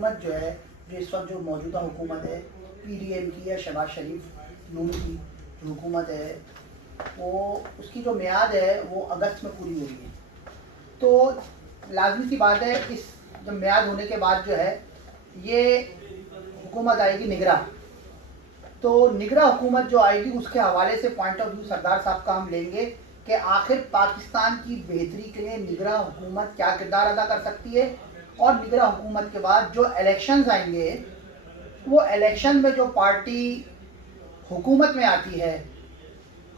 حکومت جو ہے جو اس وقت جو موجودہ حکومت ہے پی ڈی ایم کی ہے، شہباز شریف نون کی جو حکومت ہے وہ اس کی جو میعاد ہے وہ اگست میں پوری ہو رہی ہے. تو لازمی سی بات ہے اس جب میعاد ہونے کے بعد جو ہے یہ حکومت آئے گی نگراں. تو نگراں حکومت جو آئے گی اس کے حوالے سے پوائنٹ آف ویو سردار صاحب کا ہم لیں گے کہ آخر پاکستان کی بہتری کے لیے نگراں حکومت کیا کردار ادا کر سکتی ہے، اور نگراں حکومت کے بعد جو الیکشنز آئیں گے وہ الیکشن میں جو پارٹی حکومت میں آتی ہے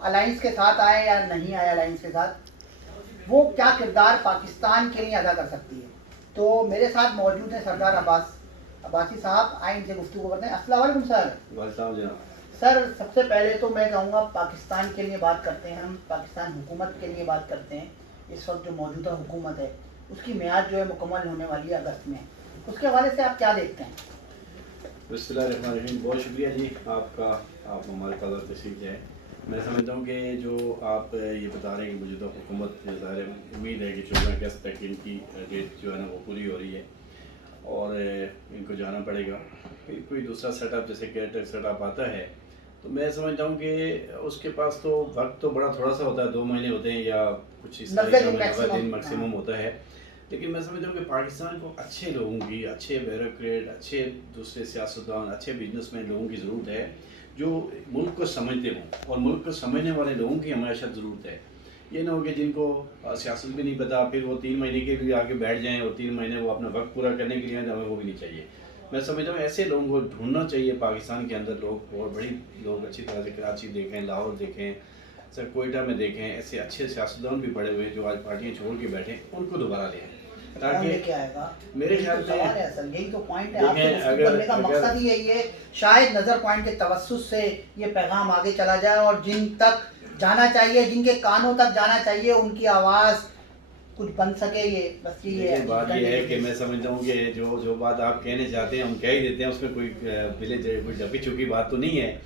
الائنس کے ساتھ آئے یا نہیں آئے الائنس کے ساتھ، وہ کیا کردار پاکستان کے لیے ادا کر سکتی ہے. تو میرے ساتھ موجود ہیں سردار عباسی صاحب، آئیں ان سے گفتگو کرتے ہیں. السلام علیکم سر. وعلیکم جناب. سر سب سے پہلے تو میں کہوں گا پاکستان کے لیے بات کرتے ہیں، ہم پاکستان حکومت کے لیے بات کرتے ہیں. اس وقت جو موجودہ حکومت ہے اس کی میعاد جو ہے مکمل ہونے والی ہے اگست میں، اس کے حوالے سے آپ کیا دیکھتے ہیں؟ بسم اللہ الرحمن الرحیم. بہت شکریہ جی آپ کا، آپ ہمارے پاس تشریف ہے. میں سمجھتا ہوں کہ جو آپ یہ بتا رہے ہیں کہ موجودہ حکومت ظاہر امید ہے کہ 14 اگست تک ان کی ڈیٹ جو ہے نا وہ پوری ہو رہی ہے اور ان کو جانا پڑے گا. پھر کوئی دوسرا سیٹ اپ جیسے کیریکٹر سیٹ اپ آتا ہے تو میں سمجھتا ہوں کہ اس کے پاس تو وقت تو بڑا تھوڑا سا ہوتا ہے، 2 مہینے ہوتے ہیں یا کچھ اس طرح کا 90 دن میکسیمم ہوتا ہے. لیکن میں سمجھتا ہوں کہ پاکستان کو اچھے لوگوں کی، اچھے بیوروکریٹ، اچھے دوسرے سیاستدان، اچھے بزنس مین لوگوں کی ضرورت ہے جو ملک کو سمجھتے ہوں، اور ملک کو سمجھنے والے لوگوں کی ہمیشہ ضرورت ہے. یہ نہ ہو کہ جن کو سیاست بھی نہیں پتا پھر وہ 3 مہینے کے بھی آگے بیٹھ جائیں اور 3 مہینے وہ اپنا وقت پورا کرنے کے لیے ہمیں وہ بھی نہیں چاہیے. میں سمجھتا ہوں ایسے لوگوں کو ڈھونڈنا چاہیے پاکستان کے اندر. لوگ اور بڑی لوگ اچھی طرح سے کراچی دیکھیں، لاہور دیکھیں، سر کوئٹہ میں دیکھیں، ایسے اچھے سیاستدان بھی پڑے ہوئے جو آج پارٹیاں چھوڑ کے بیٹھیں ان کو دوبارہ لے آئیں. میرے خیال میں یہی تو پوائنٹ ہے، آپ سے گفتگو کرنے کا مقصد ہی یہی ہے. شاید نظر پوائنٹ کے توسط سے یہ پیغام آگے چلا جائے اور جن تک جانا چاہیے، جن کے کانوں تک جانا چاہیے، ان کی آواز کچھ بن سکے. یہ بس یہ بات یہ ہے کہ میں سمجھتا ہوں کہ جو بات آپ کہنے چاہتے ہیں ہم کہہ ہی دیتے ہیں، اس میں کوئی کوئی ڈپی چپی بات تو نہیں ہے.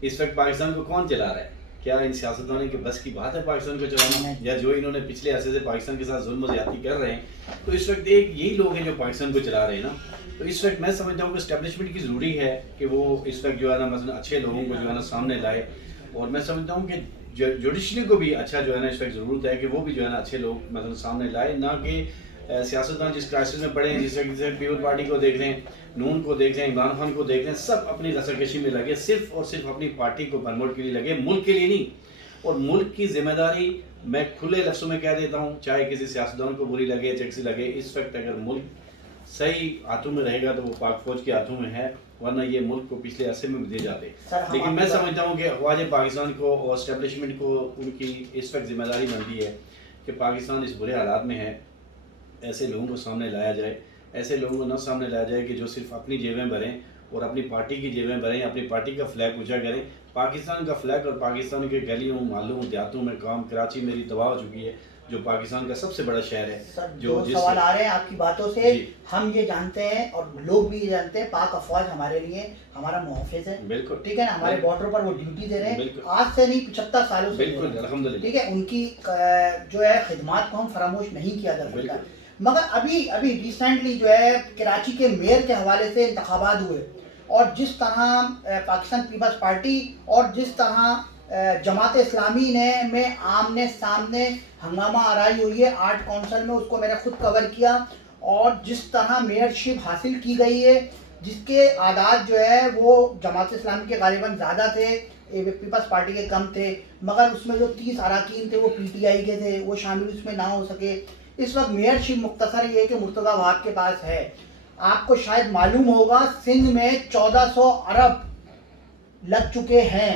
اس وقت پاکستان کو کون چلا رہا ہے؟ کیا ان سیاستدانوں کے بس کی بات ہے پاکستان کو چلانا؟ یا جو انہوں نے پچھلے عرصے سے پاکستان کے ساتھ ظلم و زیادتی کر رہے ہیں تو اس وقت ایک یہی لوگ ہیں جو پاکستان کو چلا رہے ہیں نا. تو اس وقت میں سمجھتا ہوں کہ اسٹیبلشمنٹ کی ضروری ہے کہ وہ اس وقت جو ہے نا مثلا اچھے لوگوں کو جو ہے نا سامنے لائے. اور میں سمجھتا ہوں کہ جوڈیشری کو بھی اچھا جو ہے نا اس وقت ضرورت ہے کہ وہ بھی جو ہے نا اچھے لوگ مثلا سامنے لائے، نہ کہ سیاستدان جس کرائسس میں پڑے ہیں، جس وقت پیپل پارٹی کو دیکھ لیں، نون کو دیکھ لیں، عمران خان کو دیکھ لیں، سب اپنی رساکشی میں لگے، صرف اور صرف اپنی پارٹی کو پرموٹ کے لیے لگے، ملک کے لیے نہیں. اور ملک کی ذمہ داری میں کھلے لفظوں میں کہہ دیتا ہوں، چاہے کسی سیاستدان کو بری لگے چاہے کسی لگے، اس وقت اگر ملک صحیح ہاتھوں میں رہے گا تو وہ پاک فوج کے ہاتھوں میں ہے، ورنہ یہ ملک کو پچھلے عرصے میں بھی دے جاتے. لیکن میں سمجھتا ہوں کہ افواج پاکستان کو اور اسٹیبلشمنٹ کو ان کی اس وقت ذمہ داری بنتی ہے کہ پاکستان اس برے حالات میں ہے، ایسے لوگوں کو سامنے لایا جائے. ایسے لوگوں کو نہ سامنے لایا جائے کہ جو صرف اپنی جیبیں بھریں اور اپنی پارٹی کی جیبیں بھریں، اپنی پارٹی کا فلیگ اونچا کریں. پاکستان کا فلیگ اور پاکستان کے گلیوں محلوں دیہاتوں میں کام، کراچی میری تباہ ہو چکی ہے جو پاکستان کا سب سے بڑا شہر ہے. جو سوال آ رہے ہیں آپ کی باتوں سے ہم یہ جانتے ہیں اور لوگ بھی یہ جانتے ہیں پاک افواج ہمارے لیے ہمارا محافظ ہے. بالکل ٹھیک ہے نا، ہمارے بارڈر پر وہ ڈیوٹی دے رہے ہیں آج سے نہیں 75 سالوں سے. بالکل الحمدللہ. ٹھیک ہے، ان کی جو ہے خدمات کو ہم فراموش نہیں کیا جا سکتا. مگر ابھی ریسنٹلی جو ہے کراچی کے میئر کے حوالے سے انتخابات ہوئے اور جس طرح پاکستان پیپلز پارٹی اور جس طرح جماعت اسلامی نے میں آمنے سامنے ہنگامہ آرائی ہوئی ہے 8 کونسل میں، اس کو میں نے خود کور کیا. اور جس طرح میئرشپ حاصل کی گئی ہے جس کے اعداد جو ہے وہ جماعت اسلامی کے غالباً زیادہ تھے، پیپلز پارٹی کے کم تھے، مگر اس میں جو 30 اراکین تھے وہ پی ٹی آئی کے تھے، وہ شامل اس میں نہ ہو سکے. اس وقت میئرشپ مختصر یہ کہ مرتضی وہاب کے پاس ہے. آپ کو شاید معلوم ہوگا سندھ میں 1400 ارب لگ چکے ہیں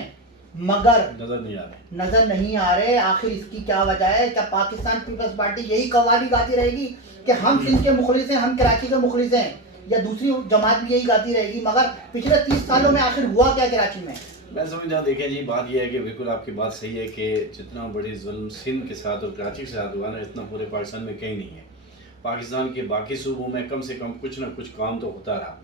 مگر نظر نہیں آ رہے. آخر اس کی کیا وجہ ہے؟ کیا پاکستان پیپلز پارٹی یہی قوالی گاتی رہے گی کہ ہم سندھ کے مخلص ہیں، ہم کراچی کے مخلص ہیں، یا دوسری جماعت بھی یہی گاتی رہے گی؟ مگر پچھلے 30 سالوں میں آخر ہوا کیا کراچی میں؟ میں سمجھتا ہوں دیکھیں جی بات یہ ہے کہ بالکل آپ کی بات صحیح ہے کہ جتنا بڑی ظلم سندھ کے ساتھ اور کراچی کے ساتھ ہوا نا اتنا پورے پاکستان میں کہیں نہیں ہے. پاکستان کے باقی صوبوں میں کم سے کم کچھ نہ کچھ کام تو ہوتا رہا.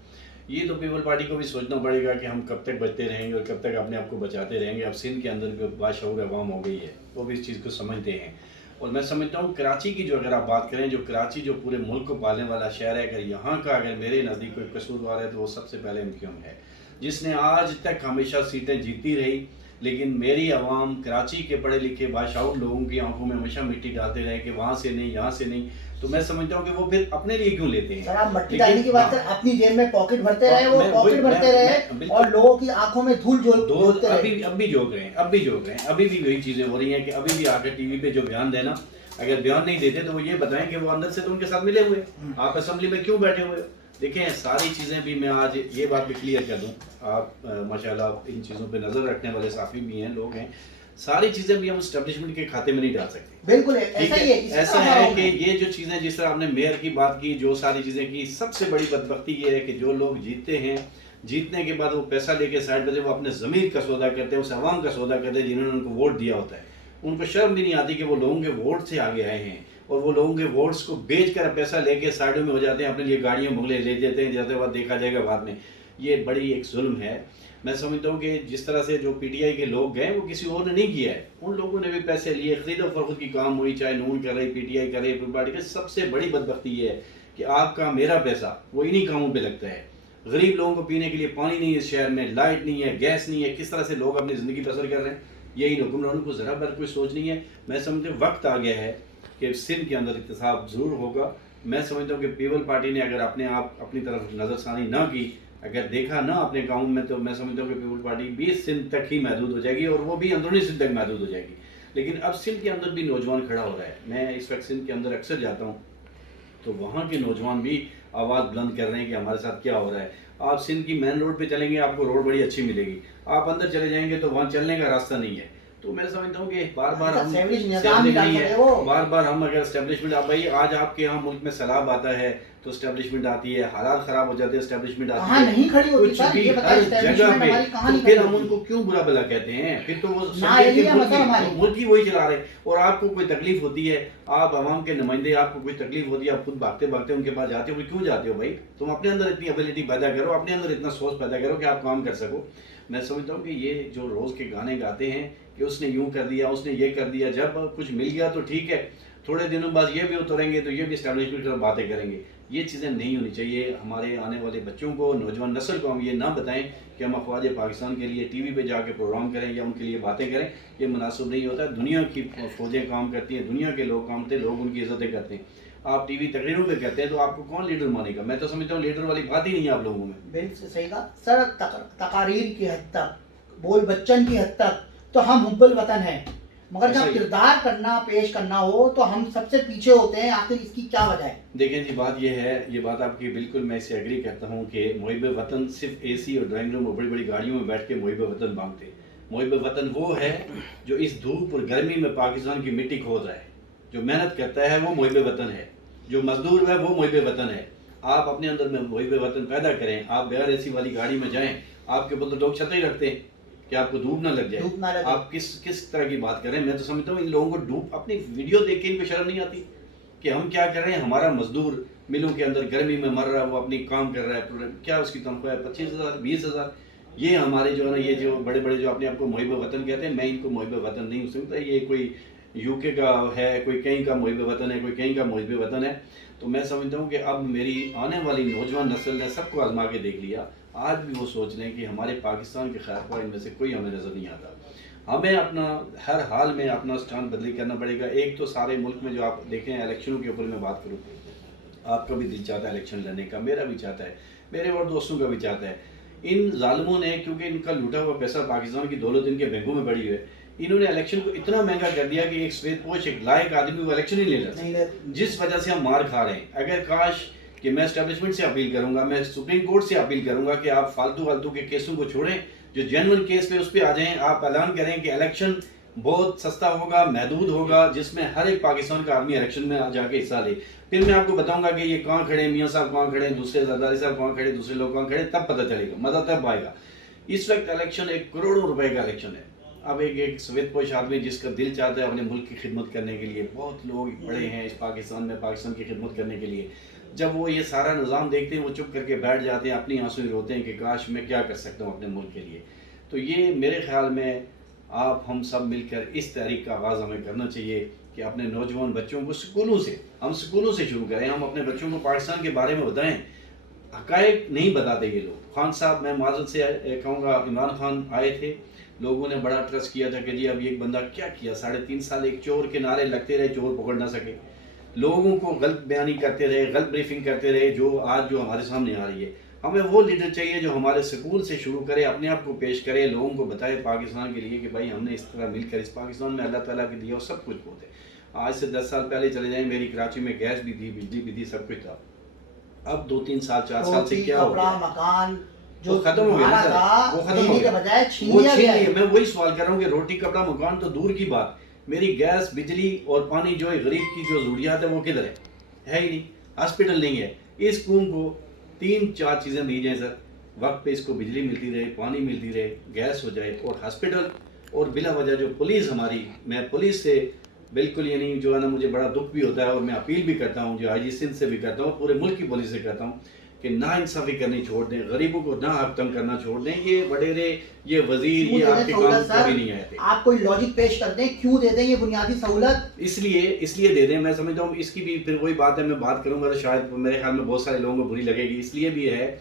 یہ تو پیپل پارٹی کو بھی سوچنا پڑے گا کہ ہم کب تک بچتے رہیں گے اور کب تک اپنے آپ کو بچاتے رہیں گے. اب سندھ کے اندر بھی باشعور عوام ہو گئی ہے، وہ بھی اس چیز کو سمجھتے ہیں. اور میں سمجھتا ہوں کراچی کی جو اگر آپ بات کریں، جو کراچی جو پورے ملک کو پالنے والا شہر ہے، اگر یہاں کا اگر میرے نزدیک کوئی قصوروار ہے تو وہ سب سے پہلے MQM ہے، جس نے آج تک ہمیشہ سیٹیں جیتی رہی، لیکن میری عوام کراچی کے پڑھے لکھے باشعور لوگوں کی آنکھوں میں ہمیشہ مٹی ڈالتے رہے کہ وہاں سے نہیں، یہاں سے نہیں. تو میں سمجھتا ہوں کہ وہ پھر اپنے لیے کیوں لیتے ہیں. سر آپ مٹی ڈالنے کی بات کریں، اپنی جیب میں پاکٹ بھرتے رہے، وہ پاکٹ بھرتے رہے اور لوگوں کی آنکھوں میں دھول جھونکتے رہے. اب بھی جھونک رہے ہیں، ابھی بھی وہی چیزیں ہو رہی ہیں کہ ابھی بھی آ کے ٹی وی پہ جو بیان دینا، اگر بیان نہیں دیتے تو وہ یہ بتائیں کہ وہ اندر سے تو ان کے ساتھ ملے ہوئے، آپ اسمبلی میں کیوں بیٹھے ہوئے. دیکھیں ساری چیزیں بھی میں آج یہ بات بھی کلیئر کر دوں، آپ ماشاءاللہ ان چیزوں پہ نظر رکھنے والے صحافی بھی ہیں، لوگ ہیں، ساری چیزیں بھی ہم اسٹیبلشمنٹ کے کھاتے میں نہیں ڈال سکتے. بالکل ایسا ہی ہے. ایسا ہے کہ یہ جو چیزیں جس طرح ہم نے میئر کی بات کی، جو ساری چیزیں کی، سب سے بڑی بدبختی یہ ہے کہ جو لوگ جیتتے ہیں، جیتنے کے بعد وہ پیسہ لے کے سائڈ پہ وہ اپنے ضمیر کا سودا کرتے ہیں، اس عوام کا سودا کرتے ہیں جنہوں نے ان کو ووٹ دیا ہوتا ہے. ان کو شرم بھی نہیں آتی کہ وہ لوگوں کے ووٹ سے آگے آئے ہیں اور وہ لوگوں کے ووٹس کو بیچ کر پیسہ لے کے سائڈوں میں ہو جاتے ہیں، اپنے لیے گاڑیاں بنگلے لے جاتے ہیں، جاتے بعد دیکھا جائے گا بعد میں. یہ بڑی ایک ظلم ہے. میں سمجھتا ہوں کہ جس طرح سے جو PTI کے لوگ گئے وہ کسی اور نے نہیں کیا ہے، ان لوگوں نے بھی پیسے لیے، خرید و فروخت کی کام ہوئی، چاہے نون کر رہی، PTI کر رہی، پیپل پارٹی کا. سب سے بڑی بدبختی یہ ہے کہ آپ کا میرا پیسہ وہ انہی کاموں پہ لگتا ہے. غریب لوگوں کو پینے کے لیے پانی نہیں ہے، اس شہر میں لائٹ نہیں ہے، گیس نہیں ہے، کس طرح سے لوگ اپنی زندگی بسر کر رہے ہیں. یہی حکمرانوں کو ذرا بھر کوئی سوچ نہیں ہے. میں سمجھتا ہوں وقت آ گیا ہے کہ سندھ کے اندر احتساب ضرور ہوگا. میں سمجھتا ہوں کہ پیپل پارٹی نے اگر اپنی طرف نظر ثانی نہ کی، اگر دیکھا نہ اپنے گاؤں میں، تو میں سمجھتا ہوں کہ پیپل پارٹی بھی سندھ تک ہی محدود ہو جائے گی اور وہ بھی اندرونی سندھ تک محدود ہو جائے گی. لیکن اب سندھ کے اندر بھی نوجوان کھڑا ہو رہا ہے. میں اس وقت سندھ کے اندر اکثر جاتا ہوں تو وہاں کے نوجوان بھی آواز بلند کر رہے ہیں کہ ہمارے ساتھ کیا ہو رہا ہے. آپ سندھ کی مین روڈ پہ چلیں گے، آپ کو روڈ بڑی اچھی ملے گی، آپ اندر چلے جائیں گے تو وہاں چلنے کا راستہ نہیں ہے. تو میں سمجھتا ہوں کہ بار بار ہم اگر اسٹیبلشمنٹ، اب بھائی آج آپ کے یہاں ملک میں سیلاب آتا ہے تو اسٹیبلشمنٹ آتی ہے، حالات خراب ہو جاتے ہیں، اسٹیبلشمنٹ آتی ہے، نہیں کھڑی ہوتی کچھ بھی ہر جگہ پہ. تو پھر ہم ان کو کیوں برا بھلا کہتے ہیں؟ پھر تو وہ ملک ہی وہی چلا رہے. اور آپ کو کوئی تکلیف ہوتی ہے، آپ عوام کے نمائندے، آپ کو کوئی تکلیف ہوتی ہے، آپ خود بھاگتے بھاگتے ان کے پاس جاتے ہو. کیوں جاتے ہو بھائی؟ تم اپنے اندر اتنی ابیلٹی پیدا کرو، اپنے اندر اتنا سوچ پیدا کرو کہ آپ کام کر سکو. میں سمجھتا ہوں کہ یہ جو روز کے گانے گاتے ہیں کہ اس نے یوں کر دیا، اس نے یہ کر دیا، جب کچھ مل گیا تو ٹھیک ہے، تھوڑے دنوں بعد یہ بھی اتریں گے تو یہ بھی اسٹیبلشمنٹ کی باتیں کریں گے. یہ چیزیں نہیں ہونی چاہیے. ہمارے آنے والے بچوں کو، نوجوان نسل کو ہم یہ نہ بتائیں کہ ہم افواج پاکستان کے لیے ٹی وی پہ جا کے پروگرام کریں یا ان کے لیے باتیں کریں. یہ مناسب نہیں ہوتا. دنیا کی فوجیں کام کرتی ہیں، دنیا کے لوگ کام کرتے ہیں، لوگ ان کی عزتیں کرتے ہیں. آپ ٹی وی تقریروں پہ کرتے ہیں تو آپ کو کون لیڈر مانے گا؟ میں تو سمجھتا ہوں لیڈر والی بات ہی نہیں ہے آپ لوگوں میں. بالکل صحیح کہا سر. تقاریر کی حد تک، بول بچن کی حد تک تو ہم حب الوطن ہیں، مگر جب کردار کرنا، پیش کرنا ہو تو ہم سب سے پیچھے ہوتے ہیں. آخر اس کی کیا وجہ ہے؟ دیکھیں جی، بات یہ ہے، یہ بات آپ کی بالکل میں اسے ایگری کرتا ہوں کہ محب وطن صرف AC اور ڈرائنگ روم اور بڑی بڑی گاڑیوں میں بیٹھ کے محب وطن مانگتے. محب وطن وہ ہے جو اس دھوپ اور گرمی میں پاکستان کی مٹی کھود رہا ہے، جو محنت کرتا ہے وہ محب وطن ہے، جو مزدور ہے وہ محب وطن ہے. آپ اپنے اندر میں محب وطن پیدا کریں. آپ بغیر AC والی گاڑی میں جائیں، آپ کے اوپر تو لوگ چھتری رکھتے ہیں کہ آپ کو دھوپ نہ لگ جائے. آپ کس طرح کی بات کریں؟ میں تو سمجھتا ہوں ان لوگوں کو دھوپ، اپنی ویڈیو دیکھ کے ان کو شرم نہیں آتی کہ ہم کیا کر رہے ہیں. ہمارا مزدور ملوں کے اندر گرمی میں مر رہا ہے، وہ اپنی کام کر رہا ہے، کیا اس کی تنخواہ ہے 25,000 20,000. یہ ہمارے جو ہے نا، یہ جو بڑے بڑے جو اپنے آپ کو محب وطن کہتے ہیں، میں ان کو محب وطن نہیں سمجھتا. یہ کوئی UK کا ہے، کوئی کہیں کا محب وطن ہے، کوئی کہیں کا محب وطن ہے. تو میں سمجھتا ہوں کہ اب میری آنے والی نوجوان نسل نے سب کو آزما کے دیکھ لیا. آج بھی وہ سوچ رہے ہیں کہ ہمارے پاکستان کے خیر خواہ ان میں سے کوئی ہمیں نظر نہیں آتا. ہمیں اپنا ہر حال میں اپنا سٹانڈ بدلی کرنا پڑے گا. ایک تو سارے ملک میں جو آپ دیکھیں، الیکشنوں کے اوپر میں بات کروں، آپ کا بھی دل چاہتا ہے الیکشن لڑنے کا، میرا بھی چاہتا ہے، میرے اور دوستوں کا بھی چاہتا ہے. ان ظالموں نے، کیونکہ ان کا لوٹا ہوا پیسہ، پاکستان کی دولت ان کے بینکوں میں پڑی ہوئی ہے، انہوں نے الیکشن کو اتنا مہنگا کر دیا کہ ایک سفید پوش، ایک لائق آدمی وہ الیکشن ہی نہیں لڑ، جس وجہ سے ہم مار کھا رہے ہیں. اگر کاش کہ میں اسٹیبلشمنٹ سے اپیل کروں گا، میں سپریم کورٹ سے اپیل کروں گا کہ آپ فالتو کے کیسوں کو چھوڑیں، جو جینون کیس پہ اس پہ آ جائیں. آپ اعلان کریں کہ الیکشن بہت سستا ہوگا، محدود ہوگا، جس میں ہر ایک پاکستان کا آدمی الیکشن میں جا کے حصہ لے. پھر میں آپ کو بتاؤں گا کہ یہ کہاں کھڑے، میاں صاحب کہاں کھڑے، دوسرے زرداری صاحب کہاں کھڑے، دوسرے لوگ کہاں کھڑے، تب پتہ چلے گا، مزہ تب آئے گا. اس وقت الیکشن 1 کروڑوں روپے کا الیکشن ہے. اب ایک سفید پوش آدمی جس کا دل چاہتا ہے اپنے ملک کی خدمت کرنے کے لیے، بہت لوگ پڑے ہیں اس پاکستان میں پاکستان کی خدمت کرنے کے لیے، جب وہ یہ سارا نظام دیکھتے ہیں وہ چپ کر کے بیٹھ جاتے ہیں، اپنی آنسویں روتے ہیں کہ کاش میں کیا کر سکتا ہوں اپنے ملک کے لیے. تو یہ میرے خیال میں آپ ہم سب مل کر اس تحریک کا آغاز ہمیں کرنا چاہیے کہ اپنے نوجوان بچوں کو سکولوں سے، ہم سکولوں سے شروع کریں، ہم اپنے بچوں کو پاکستان کے بارے میں بتائیں. حقائق نہیں بتاتے یہ لوگ. خان صاحب، میں معذرت سے کہوں گا، عمران خان آئے تھے، لوگوں نے بڑا ٹرسٹ کیا تھا کہ جی اب ایک بندہ کیا کیا، 3.5 سال ایک چور کے نعرے لگتے رہے، چور پکڑ نہ سکے، لوگوں کو غلط بیانی کرتے رہے، غلط بریفنگ کرتے رہے، جو آج جو ہمارے سامنے آ رہی ہے. ہمیں وہ لیڈر چاہیے جو ہمارے سکول سے شروع کرے، اپنے آپ کو پیش کرے، لوگوں کو بتائے پاکستان کے لیے کہ بھائی ہم نے اس طرح مل کر اس پاکستان میں اللہ تعالیٰ کے دیا اور سب کچھ بہت ہے. آج سے 10 سال پہلے چلے جائیں، میری کراچی میں گیس بھی تھی، بجلی بھی تھی، سب کچھ تھا. اب 2-3 سال 4 سال سے کیا ہو گیا؟ مکان جو ختم ہو گیا نا سر، وہ ختم ہو گیا، وہ چھین لیے. میں وہی سوال کر رہا ہوں کہ روٹی کپڑا مکان تو دور کی بات، میری گیس، بجلی اور پانی جو ہے غریب کی جو ضروریات ہے وہ کدھر ہے ہی نہیں. ہاسپٹل نہیں ہے. اس قوم کو 3-4 چیزیں دی جائیں سر، وقت پہ اس کو بجلی ملتی رہے، پانی ملتی رہے، گیس ہو جائے اور ہاسپٹل. اور بلا وجہ جو پولیس ہماری، میں پولیس سے بالکل یعنی جو ہے نا مجھے بڑا دکھ بھی ہوتا ہے اور میں اپیل بھی کرتا ہوں، جو آئی جی سندھ سے بھی کرتا ہوں، پورے ملک کی پولیس سے کرتا ہوں کہ نا انصافی کرنی چھوڑ دیں، غریبوں کو نہ حق تنگ کرنا چھوڑ دیں. یہ وڈیرے، یہ وزیر، یہ آپ کے کام کبھی نہیں آئے تھے. آپ کوئی لاجک پیش کر دیں کیوں دے دیں یہ بنیادی سہولت؟ اس لیے دے دیں. میں سمجھتا ہوں اس کی بھی پھر وہی بات ہے، میں بات کروں گا تو شاید میرے خیال میں بہت سارے لوگوں کو بری لگے گی. اس لیے بھی ہے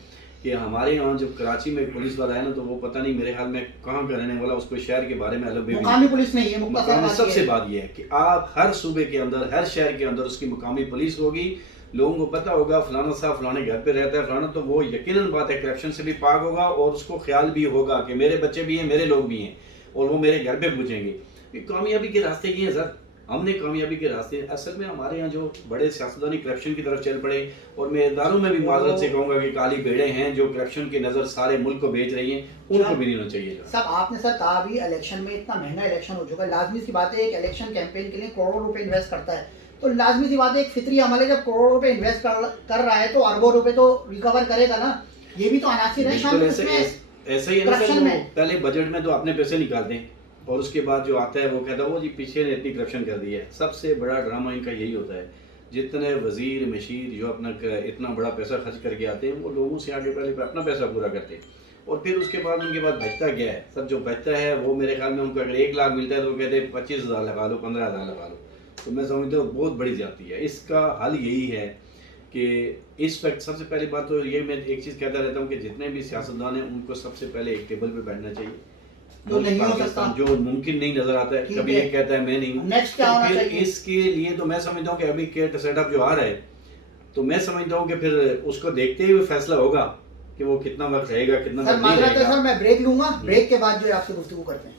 کہ ہمارے یہاں جب کراچی میں پولیس والا ہے نا تو وہ پتہ نہیں میرے خیال میں کہاں کا رہنے والا، اس کو شہر کے بارے میں الگ بھی مقامی پولیس نہیں ہے. مقامی سب سے بات یہ ہے کہ آپ ہر صوبے کے اندر، ہر شہر کے اندر اس کی مقامی پولیس ہوگی. لوگوں کو پتہ ہوگا فلانا صاحب فلانے گھر پہ رہتا ہے فلانا، تو وہ یقیناً بات ہے کرپشن سے بھی پاک ہوگا اور اس کو خیال بھی ہوگا کہ میرے بچے بھی ہیں، میرے لوگ بھی ہیں اور وہ میرے گھر پہ پہنچیں گے. یہ کامیابی کے راستے یہ ہیں سر. ہم نے کامیابی کے راستے، اصل میں ہمارے یہاں جو بڑے سیاستدانی کرپشن کی طرف چل پڑے، اور میں اداروں میں بھی معذرت سے کہوں گا کہ کالی بھیڑیں ہیں جو کرپشن کی نظر سارے ملک کو بیچ رہی ہیں، ان کو بھی نہیں ہونا چاہیے. صاحب آپ نے سر کہا بھی الیکشن میں اتنا مہنگا الیکشن ہو چکا ہے، لازمی سی بات ہے ایک الیکشن کیمپین کے لیے کروڑوں روپے انویسٹ کرتا ہے، تو لازمی سی بات ہے ایک فطری عمل ہے جب کروڑوں روپے انویسٹ کر رہا ہے تو اربوں روپے تو ریکور کرے گا نا. یہ بھی تو عناصر ہے شامل اس میں. ایسا ہی ہے نا سر، پہلے بجٹ میں تو اپنے پیسے نکالتے ہیں اور اس کے بعد جو آتا ہے وہ کہتا ہے وہ جی پیچھے نے اتنی کرپشن کر دی ہے. سب سے بڑا ڈرامہ ان کا یہی ہوتا ہے. جتنے وزیر مشیر جو اپنا اتنا بڑا پیسہ خرچ کر کے آتے ہیں وہ لوگوں سے آگے پہلے اپنا پیسہ پورا کرتے ہیں اور پھر اس کے بعد ان کے بعد بچتا کیا ہے سب. جو بچتا ہے وہ میرے خیال میں ان کو اگر 1 لاکھ ملتا ہے تو وہ کہتے ہیں 25,000 لگا لو، 15,000 لگا لو. تو میں سمجھتا ہوں بہت بڑی زیادتی ہے. اس کا حل یہی ہے کہ اس وقت سب سے پہلی بات تو یہ میں ایک چیز کہتا رہتا ہوں کہ جتنے بھی سیاستدان ہیں ان کو سب سے پہلے ایک ٹیبل پہ بیٹھنا چاہیے. جو نہیں ہو سکتا، جو ممکن نہیں نظر آتا ہے، کبھی ایک کہتا ہے میں نہیں ہوں. نیکسٹ کیا ہونا چاہیے اس کے لیے تو میں سمجھتا ہوں کہ ابھی کیٹ سیٹ اپ جو آ رہا ہے تو میں سمجھتا ہوں کہ پھر اس کو دیکھتے ہوئے فیصلہ ہوگا کہ وہ کتنا وقت رہے گا، کتنا وقت نہیں رہے گا. سر میں بریک لوں گا، بریک کے بعد جو ہے آپ سے گفتگو کرتے ہیں.